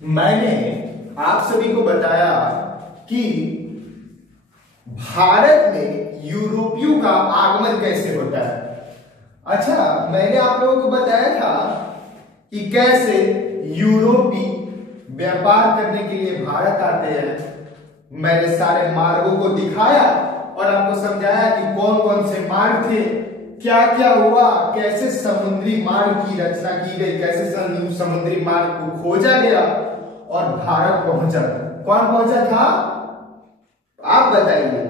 मैंने आप सभी को बताया कि भारत में यूरोपियों का आगमन कैसे होता है। अच्छा, मैंने आप लोगों को बताया था कि कैसे यूरोपी व्यापार करने के लिए भारत आते हैं। मैंने सारे मार्गों को दिखाया और आपको समझाया कि कौन कौन से मार्ग थे, क्या क्या हुआ, कैसे समुद्री मार्ग की रचना की गई, कैसे समुद्री मार्ग को खोजा गया और भारत पहुंचा। कौन पहुंचा था आप बताइए?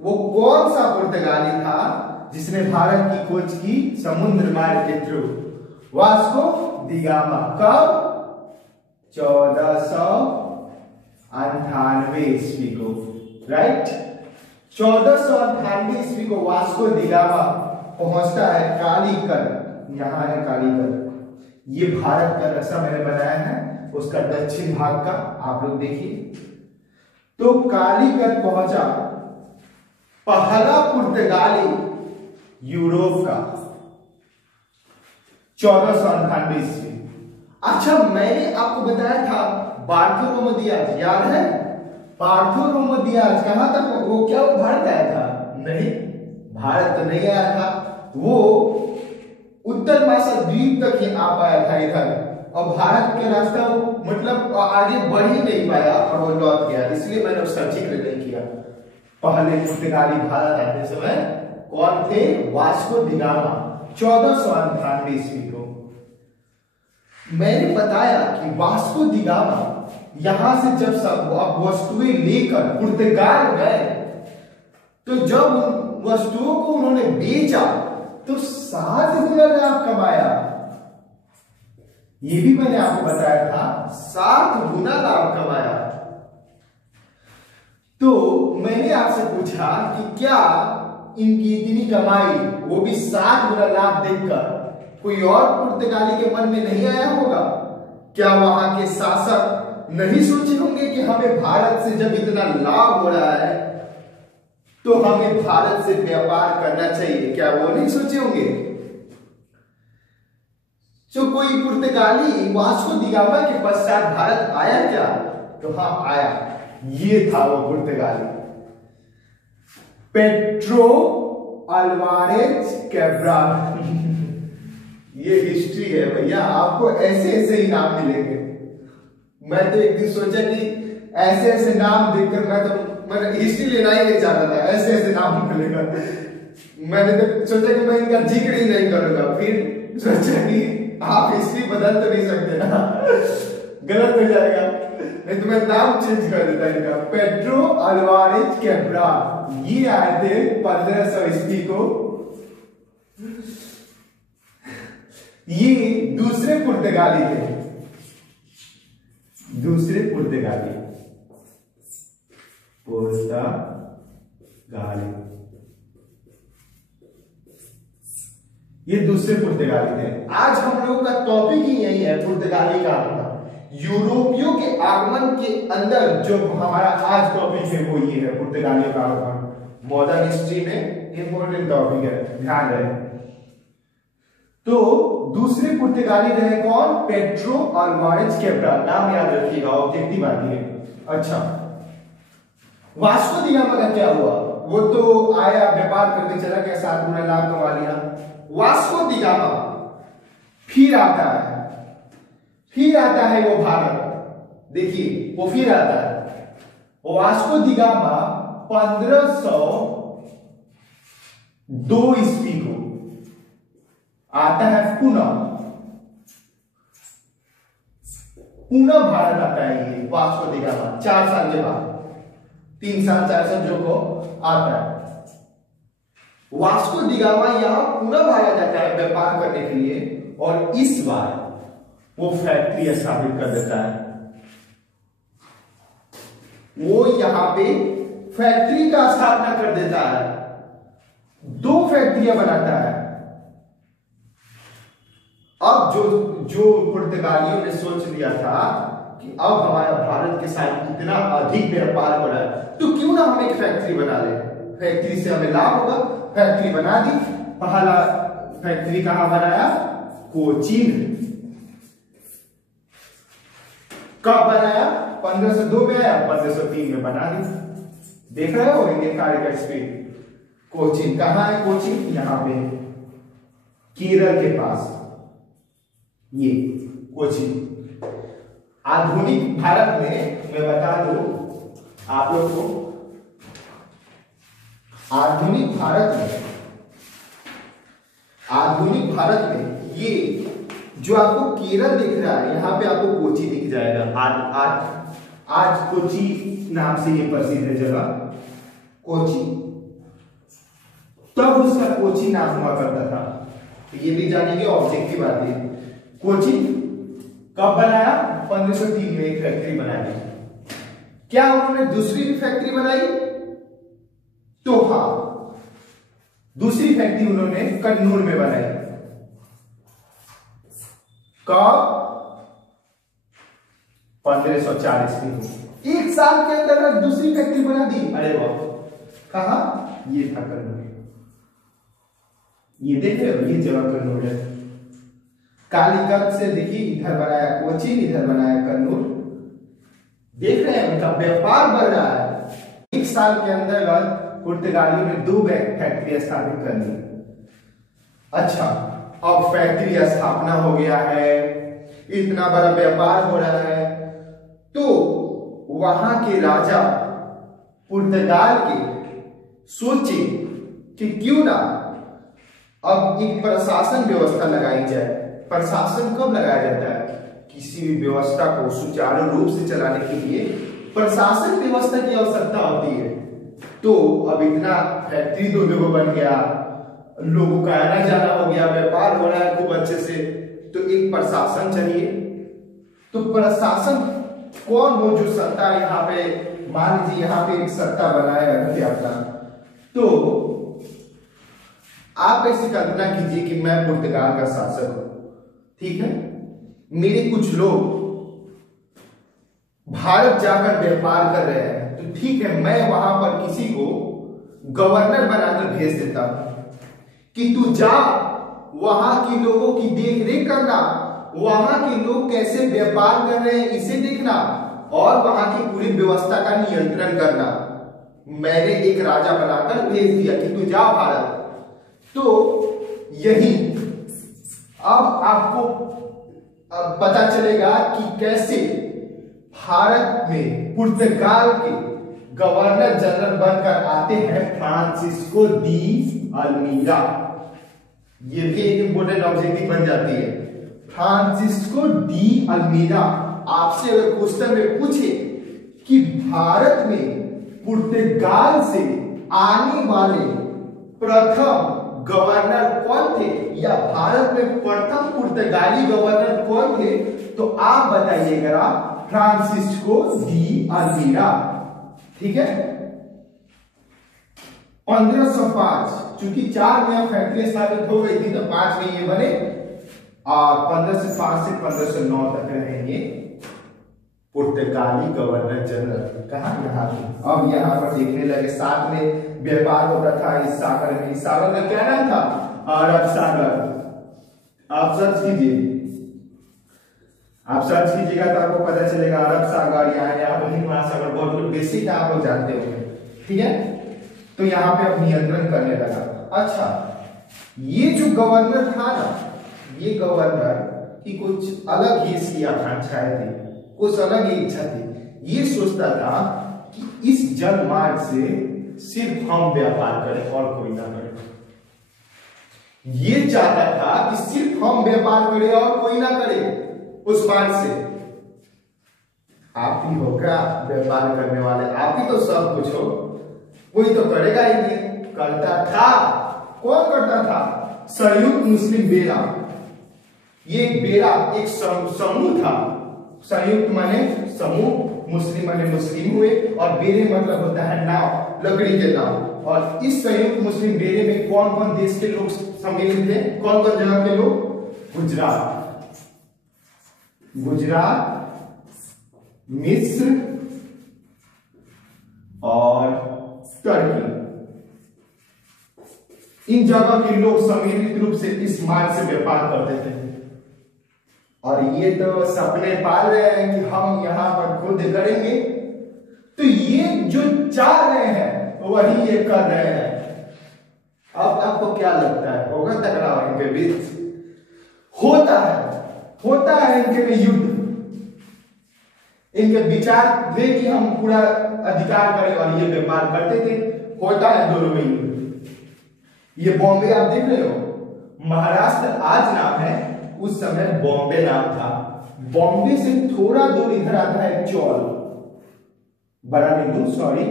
वो कौन सा पुर्तगाली था जिसने भारत की खोज की समुद्र मार्ग के थ्रू? Vasco D gamma. कब? 1498 ईस्वी को। राइट, 1498 ईस्वी को वास्को डी गामा पहुंचता है कालीकट। यहां है कालीकट। ये भारत का नक्शा मैंने बनाया है, उसका दक्षिण भाग का आप लोग देखिए। तो कालीकट पहुंचा पहला पुर्तगाली यूरोप का 1498 ईस्वी। अच्छा, मैंने आपको बताया था बार्थोलोमेव दियाज, याद है? बार्थोलोमेव दियाज कहां तक, वो क्या भारत आया था? नहीं, भारत तो नहीं आया था। वो उत्तर मासा द्वीप तक ही आ पाया था इधर, और भारत के रास्ता मतलब आगे बढ़ ही नहीं पाया और वो लौट गया, इसलिए मैंने उसका जिक्र नहीं किया। पहले पुर्तगाली भारत आते समय कौन थे? वास्को डी गामा, 1498 ईस्वी को। मैंने बताया कि वास्को डी गामा यहां से जब सब वस्तुएं लेकर पुर्तगाल गए, तो जब उन वस्तुओं को उन्होंने बेचा तो 7 गुना लाभ कमाया। ये भी मैंने आपको बताया था, 7 गुना लाभ कमाया। तो मैंने आपसे पूछा कि क्या इनकी इतनी कमाई, वो भी 7 गुना लाभ देखकर, कोई और पुर्तगाली के मन में नहीं आया होगा? क्या वहां के शासक नहीं सोचे होंगे कि हमें भारत से जब इतना लाभ हो रहा है तो हमें भारत से व्यापार करना चाहिए? क्या वो नहीं सोचे होंगे? जो कोई पुर्तगाली वास्को डी गामा के पश्चात भारत आया क्या? तो हाँ, आया। ये था वो पुर्तगाली, पेड्रो अल्वारेज कैब्राल। ये हिस्ट्री है भैया, आपको ऐसे ऐसे ही नाम मिलेंगे। मैं तो एक दिन सोचा कि ऐसे ऐसे नाम देखकर मैं हिस्ट्री लेना ही नहीं चाहता था, ऐसे ऐसे नाम मिलेगा। मैंने तो सोचा कि मैं इनका जिक्र ही नहीं करूंगा, फिर सोचा कि आप हिस्ट्री बदल तो नहीं सकते ना, गलत हो जाएगा, नहीं तो मैं नाम चेंज कर देता इनका। पेड्रो अल्वारेज कैब्राल, ये आए थे 1500 ईस्वी को। ये दूसरे पुर्तगाली थे, दूसरे पुर्तगाली। ये दूसरे पुर्तगाली थे। आज हम लोगों का टॉपिक ही यही है, पुर्तगाली का आगमन। यूरोपियों के आगमन के अंदर जो हमारा आज टॉपिक है वो ये है, पुर्तगालियों का आगमन। मॉडर्न हिस्ट्री में इंपॉर्टेंट टॉपिक है, ध्यान रहे। तो दूसरे पुर्तगाली रहे कौन? Pedro Alvarez Cabral. नाम याद रखिएगा, ऑब्जेक्टिव आती है। अच्छा, वास्को डी गामा का क्या हुआ? वो तो आया, व्यापार करके चला गया, 7 गुना लाभ कमा लिया। वास्को डी गामा फिर आता है वो भारत। देखिए, वो फिर आता है। वास्को डी गामा 1502 ईस्वी को आता है पुनः भारत आता है। ये वास्को डी गामा 4 साल के बाद, 3 साल 4 साल जो को आता है। वास्को डी गामा यहां पुनः भारत जाता है व्यापार करने के लिए, और इस बार वो फैक्ट्री स्थापित कर देता है। वो यहां पे फैक्ट्री का स्थापना कर देता है, 2 फैक्ट्रियां बनाता है। अब जो पुर्तगालियों ने सोच लिया था कि अब हमारा भारत के साथ इतना अधिक व्यापार हो रहा है, तो क्यों ना हम एक फैक्ट्री बना ले, फैक्ट्री से हमें लाभ होगा। फैक्ट्री बना दी। पहला फैक्ट्री कहां बनाया? कोचीन। कब बनाया? 1502 में आया, 1503 में बना दी। देख रहे हो इंडियन कार्य का स्पीड। कोचीन कहाँ है? कोचीन यहाँ पे केरल के पास, ये कोचीन। आधुनिक भारत में मैं बता दूं आप लोग को, आधुनिक भारत में ये जो आपको केरल दिख रहा है, यहाँ पे आपको कोची दिख जाएगा। आज कोची नाम से ये प्रसिद्ध है जगह, कोची। तब उसका कोची नाम हुआ करता था। तो ये भी जानेंगे, ऑब्जेक्टिव बात है। कोची कब बनाया? 1503 में एक फैक्ट्री बनाई। क्या उन्होंने दूसरी भी फैक्ट्री बनाई? तो हाँ, दूसरी फैक्ट्री उन्होंने कन्नूर में बनाई। कब? 1540 में। एक साल के अंदर दूसरी फैक्ट्री बना दी। अरे वाह! कहा? ये था कन्नूर। ये देख रहे हो, ये जगह कन्नूर है। कालीकट से देखिए, इधर बनाया कोचीन, इधर बनाया कन्नूर। देख रहे हैं, उनका व्यापार बढ़ रहा है। एक साल के अंदर पुर्तगालियों ने 2 फैक्ट्री स्थापित कर दी। अच्छा, अब फैक्ट्री स्थापना हो गया है, इतना बड़ा व्यापार हो रहा है, तो वहां के राजा पुर्तगाल के सोचे कि क्यों ना अब एक प्रशासन व्यवस्था लगाई जाए। प्रशासन कब लगाया जाता है? किसी भी व्यवस्था को सुचारू रूप से चलाने के लिए प्रशासन व्यवस्था की आवश्यकता होती है। तो अब इतना फैक्ट्री 2 जगह बन गया, लोगों का आना जाना हो गया, व्यापार हो रहा है खूब अच्छे से, तो एक प्रशासन चाहिए। तो प्रशासन कौन हो जो सत्ता यहाँ पे, मान लीजिए यहाँ पे एक सत्ता बनाए रखे अपना, तो आप ऐसी कल्पना कीजिए कि मैं पुर्तगाल का शासक हूं, ठीक है। मेरे कुछ लोग भारत जाकर व्यापार कर रहे हैं, तो ठीक है, मैं वहां पर किसी को गवर्नर बनाकर भेज देता हूं कि तू जा, वहां के लोगों की देख रेख करना, वहां के लोग कैसे व्यापार कर रहे हैं इसे देखना, और वहां की पूरी व्यवस्था का नियंत्रण करना। मैंने एक राजा बनाकर भेज दिया कि तू जा भारत। तो यही अब आपको पता चलेगा कि कैसे भारत में पुर्तगाल के गवर्नर जनरल बनकर आते हैं फ्रांसिस्को डी अल्मीरा। ये भी एक इंपोर्टेंट ऑब्जेक्टिव बन जाती है। Francisco de almirah. आपसे अगर क्वेश्चन में पूछे कि भारत में पुर्तगाल से आने वाले प्रथम गवर्नर कौन थे, या भारत में प्रथम पुर्तगाली गवर्नर कौन थे, तो आप बताइएगा फ्रांसिस्को डी अल्मीरा, ठीक है। 1505, चूंकि 4 में फैक्ट्री स्थापित हो गई थी, तो 5 में ये बने, और 1505 से 1509 तक रहेंगे पुर्तगाली गवर्नर जनरल। कहां? यहाँ पे। अब यहाँ पर देखने लगे, साथ में व्यापार होता था इस सागर में। इस सागर का क्या नाम था? अरब सागर। आप सर्च कीजिएगा तो आपको पता चलेगा अरब सागर, यहाँ पर हिंद महासागर, बहुत बेसिक आप लोग जानते होंगे, ठीक है। तो यहाँ पे अब नियंत्रण करने लगा। अच्छा, ये जो गवर्नर था ना, ये गवर्नर की कुछ अलग ही इसकी आकांक्षाएं थी, कुछ अलग ही इच्छा थी। ये सोचता था कि इस जलमार्ग से सिर्फ हम व्यापार करें और कोई ना करे। ये चाहता था कि सिर्फ हम व्यापार करें और कोई ना करे उस मार्ग से। आप ही हो क्या व्यापार करने वाले? आप ही तो सब कुछ हो, कोई तो करेगा ही नहीं। करता था, कौन करता था? संयुक्त मुस्लिम बेरा। ये बेरा एक समूह था। संयुक्त माने समूह, मुस्लिम माने मुस्लिम हुए, और बेरे मतलब होता है नाव, लकड़ी के नाव। और इस संयुक्त मुस्लिम बेरे में कौन कौन देश के लोग सम्मिलित थे? कौन कौन जगह के लोग? गुजरात, मिस्र और टर्की। इन जगह के लोग सम्मिलित रूप से इस मार्ग से व्यापार करते थे। और ये तो सपने पाल रहे हैं कि हम यहां पर खुद करेंगे, तो ये जो चाह रहे हैं वही ये कर रहे हैं। अब आपको क्या लगता है, होगा टकराव इनके बीच? होता है इनके में युद्ध। इनके विचार थे कि हम पूरा अधिकार करें और ये व्यापार करते थे। होता है दोनों में युद्ध। ये बॉम्बे आप देख रहे हो, महाराष्ट्र आज नाम है, उस समय बॉम्बे नाम था। बॉम्बे से थोड़ा दूर इधर आता है चौल, बड़ा नींबू सॉरी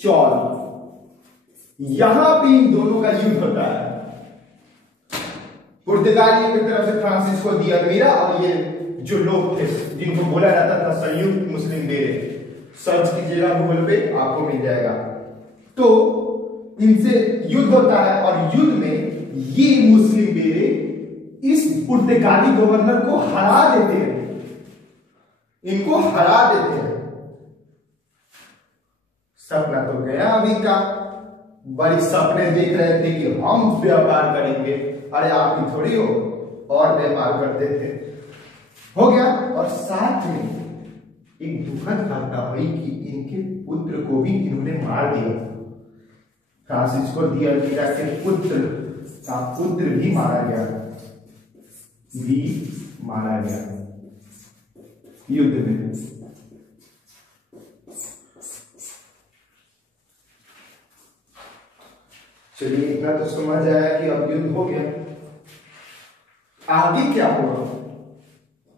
चौल। यहां पे इन दोनों का युद्ध होता है। पुर्तगालियों की तरफ से फ्रांसिस्को दी अल्मीरा और ये जो लोग थे जिनको बोला जाता था संयुक्त मुस्लिम बेरे, सर्च कीजिएगा गूगल पे आपको मिल जाएगा। तो इनसे युद्ध होता है और युद्ध में ये मुस्लिम बेरे इस पुर्तगाली गवर्नर को हरा देते हैं, इनको हरा देते हैं। सपना तो गया अभी का, बड़ी सपने देख रहे थे कि हम व्यापार करेंगे, अरे आप ही थोड़ी हो, और व्यापार करते थे, हो गया। और साथ में एक दुखद घटना हुई कि इनके पुत्र को भी इन्होंने मार दिया। फ्रांसिस्को दी अल्मीरा के पुत्र का पुत्र भी मारा गया, युद्ध में। चलिए इतना तो समझ आया कि अब युद्ध हो गया। आगे क्या हुआ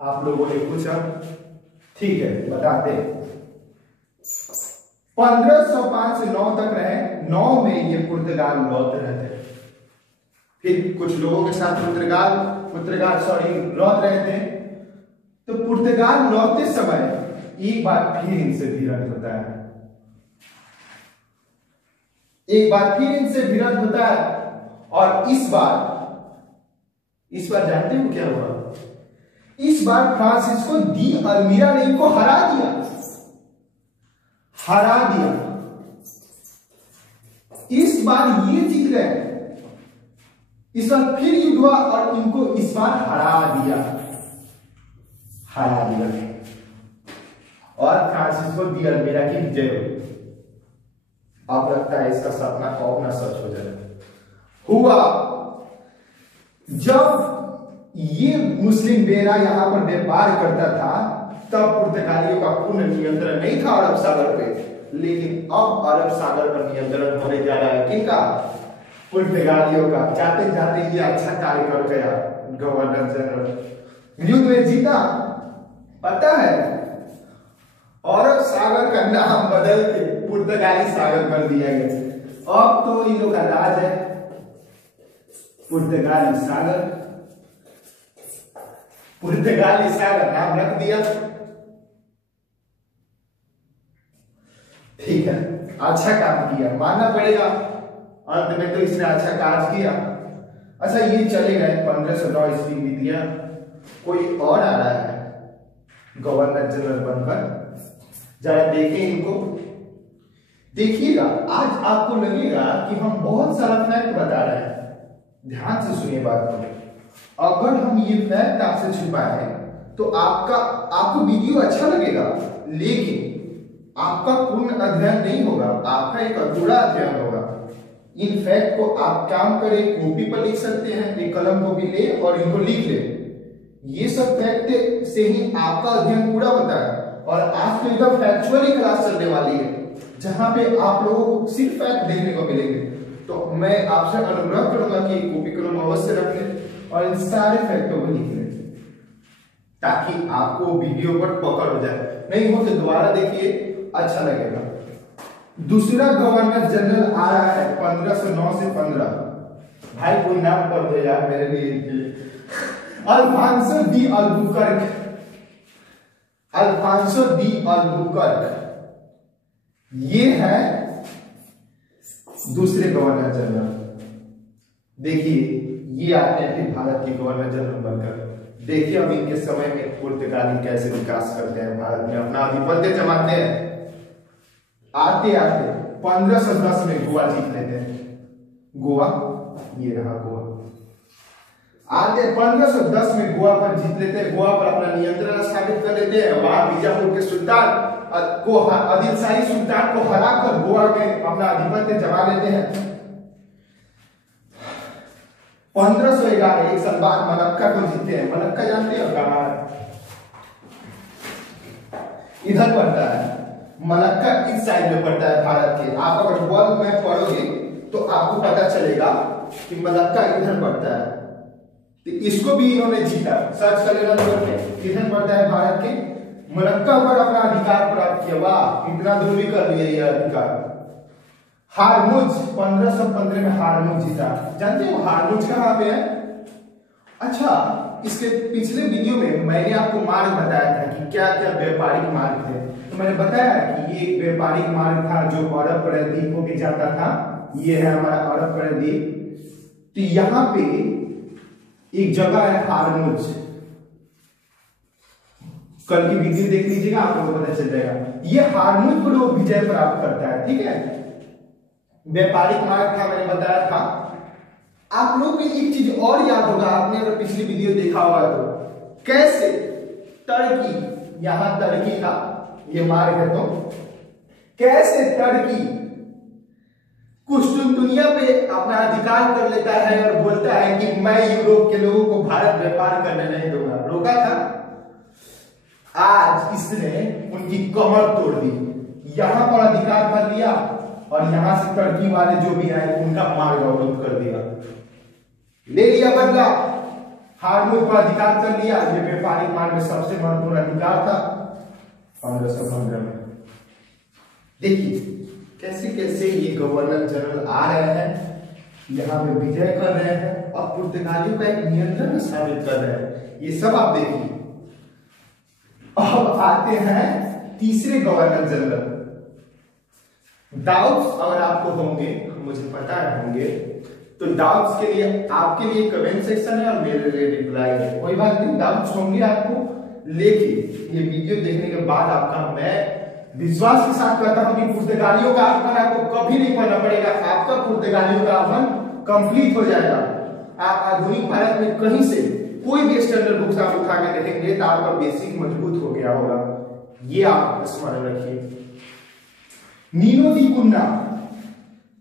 आप लोगों ने पूछा, ठीक है बताते हैं। 1505 से 9 तक रहे, 9 में ये पुर्तगाल लौट रहे थे। फिर कुछ लोगों के साथ पुर्तगाल लौट रहे थे। तो पुर्तगाल लौटते समय एक बार फिर इनसे भिड़ंत होता है, और इस बार जानते हो क्या हुआ? इस बार फ्रांसिस्को दी अल्मीरा ने इनको हरा दिया। इस बार ये जीत गए, इस बार फिर युद्ध हुआ और इनको इस बार हरा दिया। और फ्रांसिस्को दी अल्मीरा की विजय हुई। अब लगता है इसका सपना कौन ना सच हो जाए। हुआ जब ये मुस्लिम बेरा यहां पर व्यापार करता था, तब पुर्तगालियों का पूर्ण नियंत्रण नहीं था अरब सागर पे, लेकिन अब अरब सागर पर नियंत्रण होने जा रहा है। किनका? पुर्तगालियों का। जाते जाते ये अच्छा कार्य कर गया गवर्नर जनरल, युद्ध में जीता। पता है अरब सागर का नाम बदल के पुर्तगाली सागर कर दिया गया। अब तो इन लोग का राज है पुर्तगाली सागर नाम रख दिया। ठीक है, अच्छा काम किया, मानना पड़ेगा। अंत में तो इसने अच्छा कार्य किया। अच्छा ये चले गए, 1509 ईस्वी बीत गया। कोई और आ रहा है गवर्नर जनरल बनकर, जरा देखें इनको। देखिएगा आज आपको लगेगा कि हम बहुत सारा फैक्ट बता रहे हैं। ध्यान से सुनिए बात को। अगर हम ये फैक्ट आपसे छुपाए तो आपको वीडियो अच्छा लगेगा, लेकिन आपका पूर्ण अध्ययन नहीं होगा, आपका एक अधूरा अध्ययन होगा। इन फैक्ट को आप काम करें, कॉपी पर लिख सकते हैं, एक कलम को भी ले और इनको लिख ले। ये सब फैक्ट से ही आपका अध्ययन पूरा होता है। और आज तो एकदम फैक्चुअली क्लास चलने वाली है, जहां पे आप लोगों को सिर्फ फैक्ट देखने को मिलेंगे। तो मैं आपसे अनुरोध करूंगा कि कॉपी कलम अवश्य रख लें और इन सारे फैक्टों को लिख लें, ताकि आपको वीडियो पर पकड़ हो जाए। नहीं हो तो दोबारा देखिए, अच्छा लगेगा। दूसरा गवर्नर जनरल आ रहा है 1509 से 15। भाई कोई नाम पढ़ दो यार मेरे लिए। अल्फांसो दी अल्बुकर्क, ये है दूसरे गवर्नर जनरल। देखिए ये आते हैं फिर भारत के गवर्नर जनरल बनकर। देखिए अब इनके समय में पुर्तगाली कैसे विकास करते हैं, भारत में अपना आधिपत्य जमाते हैं। आते आते 1510 में गोवा जीत लेते हैं। गोवा, ये रहा गोवा। आते 1510 में गोवा पर जीत लेते हैं, गोवा पर अपना नियंत्रण स्थापित कर लेते हैं। वहां बीजापुर के सुल्तान को आदिल शाही सुल्तान को हराकर गोवा में अपना आधिपत्य जमा लेते हैं। 1511 एक साल बाद मलक्का को जीतते हैं। मलक्का जानते हैं कहाँ है? इधर पड़ता है मलक्का, इस साइड में पड़ता है भारत के। आप अगर वर्ल्ड मैप पढ़ोगे तो आपको पता चलेगा कि मलक्का इधर पड़ता है। तो इसको भी इन्होंने जीता, सर्च कर लेना किधर पड़ता है भारत के। मलक्का पर अपना अधिकार प्राप्त किया। वाह, इतना दूर भी कर लिया ये अधिकार। हारमुज 1515 में हारमुज जीता। जानते हो हारमुज कहाँ पे है? अच्छा, इसके पिछले वीडियो में मैंने आपको मार्ग बताया था कि क्या क्या व्यापारिक मार्ग थे। तो मैंने बताया कि ये व्यापारिक मार्ग था जो अरब प्रायद्वीप होके जाता था। ये है हमारा अरब प्रायद्वीप। तो यहाँ पे एक जगह है हारमुज, कल की वीडियो देख लीजिएगा, आपको पता चल जाएगा। ये हारमुज पर वो विजय प्राप्त करता है। ठीक है, व्यापारिक मार्ग था, मैंने बताया था। आप लोगों को एक चीज और याद होगा, आपने अगर पिछली वीडियो देखा होगा तो, कैसे टर्की, यहां टर्की था ये मार्ग है, तो कैसे टर्की कुस्तुनतुनिया पे अपना अधिकार कर लेता है और बोलता है कि मैं यूरोप के लोगों को भारत व्यापार करने नहीं दूंगा। रोका था, आज इसने उनकी कमर तोड़ दी। यहां पर अधिकार कर लिया और यहां से टर्की वाले जो भी आए उनका मार्ग अवरुद्ध कर दिया, ले लिया बदला। हारमुज पर अधिकार कर लिया। ये व्यापारिक मार्ग में सबसे महत्वपूर्ण अधिकार था 1515 में। देखिए कैसे कैसे ये गवर्नर जनरल आ रहे हैं, यहाँ पे विजय कर रहे हैं और पुर्तगालियों का एक नियंत्रण स्थापित कर रहे हैं। ये सब आप देखिए। अब आते हैं तीसरे गवर्नर जनरल डाउट्स। अगर आपको होंगे, मुझे पता है होंगे, तो डाउट्स के लिए आपके लिए कमेंट सेक्शन है और मेरे लिए रिप्लाई है। कोई बात नहीं, डाउट्स होंगे आपको, लेकिन ये वीडियो देखने के बाद आपका मैं विश्वास के साथ कहता हूं कि पुर्तगालियों का आगमन आपको कभी नहीं पढ़ना पड़ेगा। आपका पुर्तगालियों का आगमन कंप्लीट हो जाएगा। आप आधुनिक भारत में कहीं से कोई भी स्टैंडर्ड बुक्स आप उठा के देखेंगे तो आपका बेसिक मजबूत हो गया होगा। ये आप स्मरण रखिए। नीनो दी कुन्ना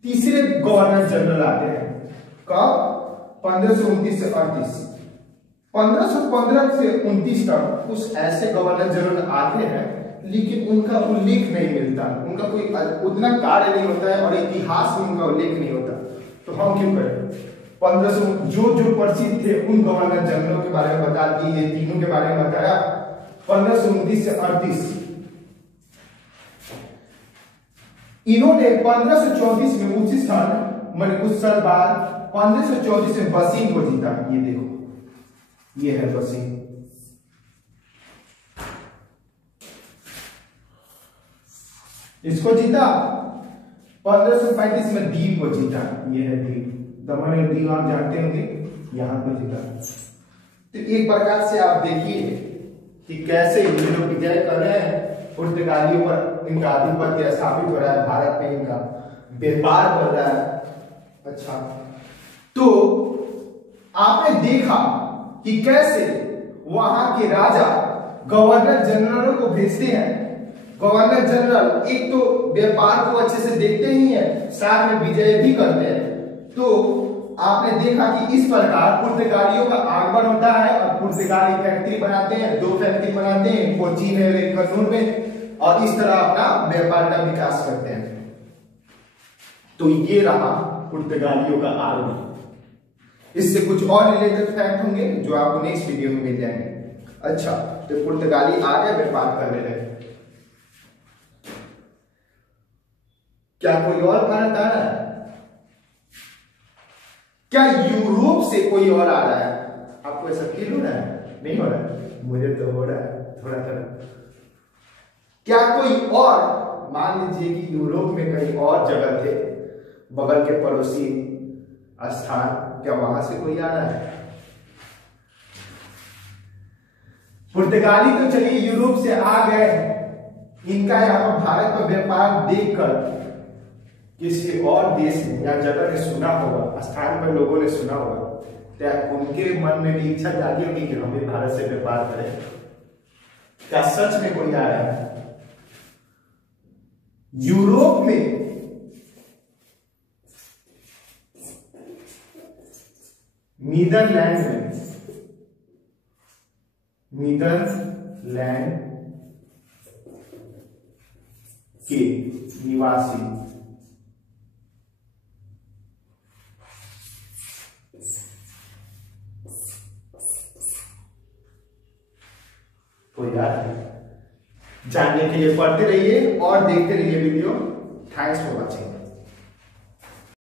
तीसरे गवर्नर जनरल आते हैं। कब? 1529 से 38। 1515 से 29 तक कुछ ऐसे गवर्नर जनरल आते हैं, लेकिन उनका उल्लेख नहीं मिलता, उनका कोई उतना कार्य नहीं होता है और इतिहास में उनका उल्लेख नहीं होता। तो हम क्यों करें? 1500 जो प्रसिद्ध थे उन गवर्नर जनरलों के बारे में बता दिए, ये तीनों के बारे में बताया। 1529 से 38 इन्होंने 1534 में उसी स्थान मैंने कुछ साल बाद 1534 में बसीन को जीता। ये देखो, ये है बसीन। इसको जीता। 1535 में दीप को जीता। ये है दीप, दमन और दीप आप जानते होंगे, यहां को जीता। तो एक प्रकार से आप देखिए कि कैसे ये लोग विजय कर रहे हैं, पुर्तगालियों पर इनका आधिपत्य स्थापित हो रहा है, भारत में इनका व्यापार बढ़ रहा है। अच्छा, तो आपने देखा कि कैसे वहां के राजा गवर्नर जनरलों को भेजते हैं। गवर्नर जनरल एक तो व्यापार को अच्छे से देखते ही हैं, साथ में विजय भी करते हैं। तो आपने देखा कि इस प्रकार पुर्तगालियों का आगमन होता है और पुर्तगाली फैक्ट्री बनाते हैं, 2 फैक्ट्री बनाते हैं, कोचीन और एक कन्नूर में, और इस तरह अपना व्यापार का विकास करते हैं। तो ये रहा पुर्तगालियों का आगमन। इससे कुछ और रिलेटेड फैक्ट होंगे जो आपको नेक्स्ट वीडियो में मिल जाएंगे। अच्छा, तो पुर्तगाली आ गए, व्यापार कर ले रहे। क्या कोई और भारत आ रहा है? क्या यूरोप से कोई और आ रहा है? आपको ऐसा फील हो रहा है? नहीं हो रहा है? मुझे तो हो रहा है थोड़ा थोड़ा। क्या कोई और, मान लीजिए कि यूरोप में कहीं और जगह थे, बगल के पड़ोसी स्थान, क्या वहां से कोई आ रहा है? पुर्तगाली तो चलिए यूरोप से आ गए, इनका यहाँ पर भारत में व्यापार देखकर किसी और देश ने या जगह ने सुना होगा, स्थान पर लोगों ने सुना होगा क्या उनके मन में भी इच्छा जागी होगी कि हम भी भारत से व्यापार करें? क्या सच में कोई आया है? यूरोप में नीदरलैंड के निवासी तो यार जानने के लिए पढ़ते रहिए और देखते रहिए वीडियो। Thanks for watching.